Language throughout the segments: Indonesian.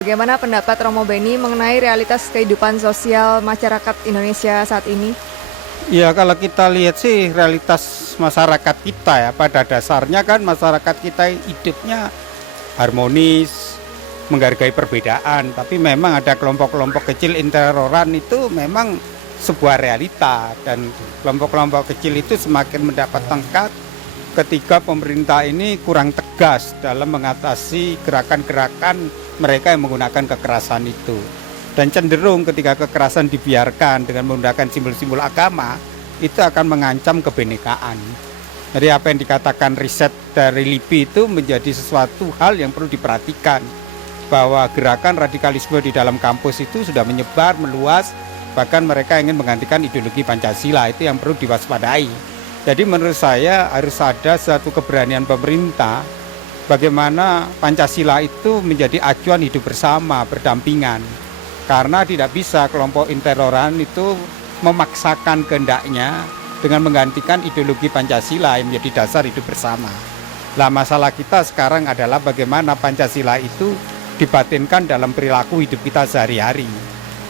Bagaimana pendapat Romo Beni mengenai realitas kehidupan sosial masyarakat Indonesia saat ini? Ya, kalau kita lihat sih realitas masyarakat kita ya, pada dasarnya kan masyarakat kita hidupnya harmonis, menghargai perbedaan. Tapi memang ada kelompok-kelompok kecil intoleran, itu memang sebuah realita. Dan kelompok-kelompok kecil itu semakin mendapat tengkat ketika pemerintah ini kurang tegas dalam mengatasi gerakan-gerakan mereka yang menggunakan kekerasan itu. Dan cenderung ketika kekerasan dibiarkan dengan menggunakan simbol-simbol agama, itu akan mengancam kebenekaan. Jadi apa yang dikatakan riset dari LIPI itu menjadi sesuatu hal yang perlu diperhatikan, bahwa gerakan radikalisme di dalam kampus itu sudah menyebar, meluas, bahkan mereka ingin menggantikan ideologi Pancasila. Itu yang perlu diwaspadai. Jadi menurut saya harus ada suatu keberanian pemerintah bagaimana Pancasila itu menjadi acuan hidup bersama, berdampingan. Karena tidak bisa kelompok intoleran itu memaksakan kehendaknya dengan menggantikan ideologi Pancasila yang menjadi dasar hidup bersama. Nah, masalah kita sekarang adalah bagaimana Pancasila itu dibatinkan dalam perilaku hidup kita sehari-hari.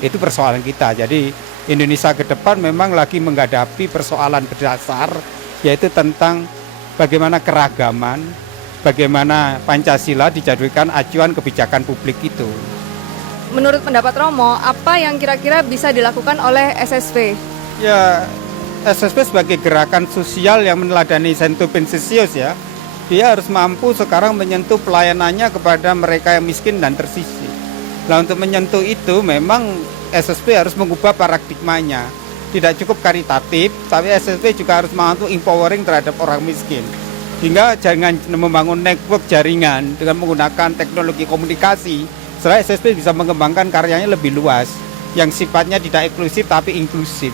Itu persoalan kita. Jadi Indonesia ke depan memang lagi menghadapi persoalan berdasar, yaitu tentang bagaimana keragaman, bagaimana Pancasila dijadikan acuan kebijakan publik itu. Menurut pendapat Romo, apa yang kira-kira bisa dilakukan oleh SSV? Ya, SSV sebagai gerakan sosial yang meneladani Sentu Pensisius ya, dia harus mampu sekarang menyentuh pelayanannya kepada mereka yang miskin dan tersisih. Nah, untuk menyentuh itu memang SSV harus mengubah paradigmanya. Tidak cukup karitatif, tapi SSV juga harus mampu empowering terhadap orang miskin. Hingga jangan membangun network jaringan dengan menggunakan teknologi komunikasi, setelah SSV bisa mengembangkan karyanya lebih luas, yang sifatnya tidak eksklusif tapi inklusif.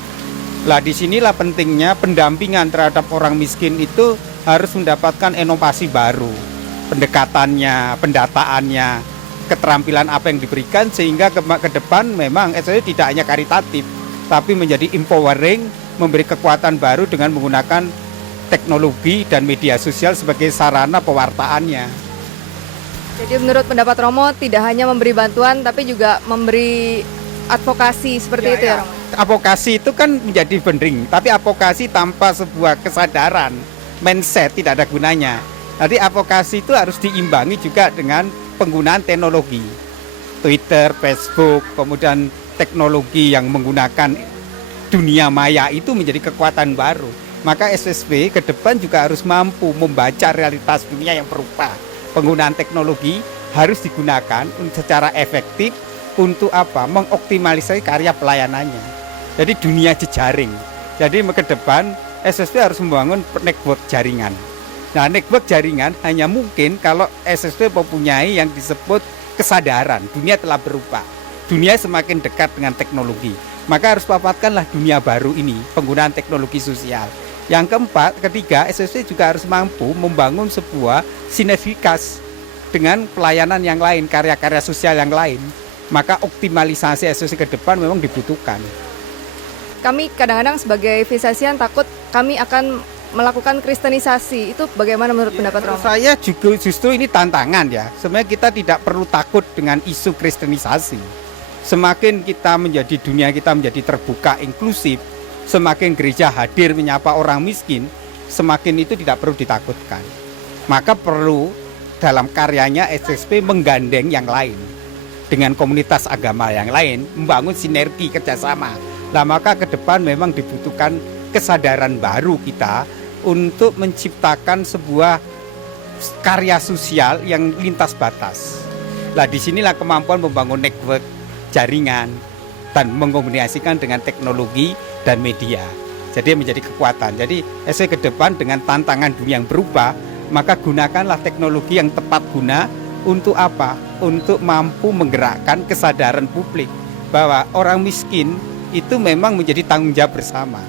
Lah, disinilah pentingnya pendampingan terhadap orang miskin itu harus mendapatkan inovasi baru, pendekatannya, pendataannya, keterampilan apa yang diberikan, sehingga ke depan memang SSV tidak hanya karitatif tapi menjadi empowering, memberi kekuatan baru dengan menggunakan teknologi dan media sosial sebagai sarana pewartaannya. Jadi menurut pendapat Romo tidak hanya memberi bantuan tapi juga memberi advokasi seperti itu ya Romo? Advokasi itu kan menjadi bending, tapi advokasi tanpa sebuah kesadaran, mindset tidak ada gunanya. Jadi advokasi itu harus diimbangi juga dengan penggunaan teknologi, Twitter, Facebook, kemudian teknologi yang menggunakan dunia maya itu menjadi kekuatan baru. Maka SSV ke depan juga harus mampu membaca realitas dunia yang berubah. Penggunaan teknologi harus digunakan secara efektif untuk apa? Mengoptimalisasi karya pelayanannya. Jadi dunia jejaring. Jadi ke depan SSV harus membangun network jaringan. Nah, network jaringan hanya mungkin kalau SSV mempunyai yang disebut kesadaran. Dunia telah berubah. Dunia semakin dekat dengan teknologi. Maka harus paparkanlah dunia baru ini, penggunaan teknologi sosial. Yang keempat, ketiga, SSV juga harus mampu membangun sebuah sinergitas dengan pelayanan yang lain, karya-karya sosial yang lain. Maka optimalisasi SSV ke depan memang dibutuhkan. Kami kadang-kadang sebagai Visasian takut kami akan melakukan kristenisasi. Itu bagaimana menurut pendapat Romo? Saya juga justru ini tantangan ya. Sebenarnya kita tidak perlu takut dengan isu kristenisasi. Semakin kita menjadi dunia kita menjadi terbuka, inklusif, semakin gereja hadir menyapa orang miskin, semakin itu tidak perlu ditakutkan. Maka perlu dalam karyanya SSV menggandeng yang lain dengan komunitas agama yang lain, membangun sinergi kerjasama. Nah, maka ke depan memang dibutuhkan kesadaran baru kita untuk menciptakan sebuah karya sosial yang lintas batas. Nah, disinilah kemampuan membangun network jaringan dan mengkomunikasikan dengan teknologi dan media. Jadi menjadi kekuatan. Jadi SSV ke depan dengan tantangan dunia yang berubah, maka gunakanlah teknologi yang tepat guna untuk apa? Untuk mampu menggerakkan kesadaran publik bahwa orang miskin itu memang menjadi tanggung jawab bersama.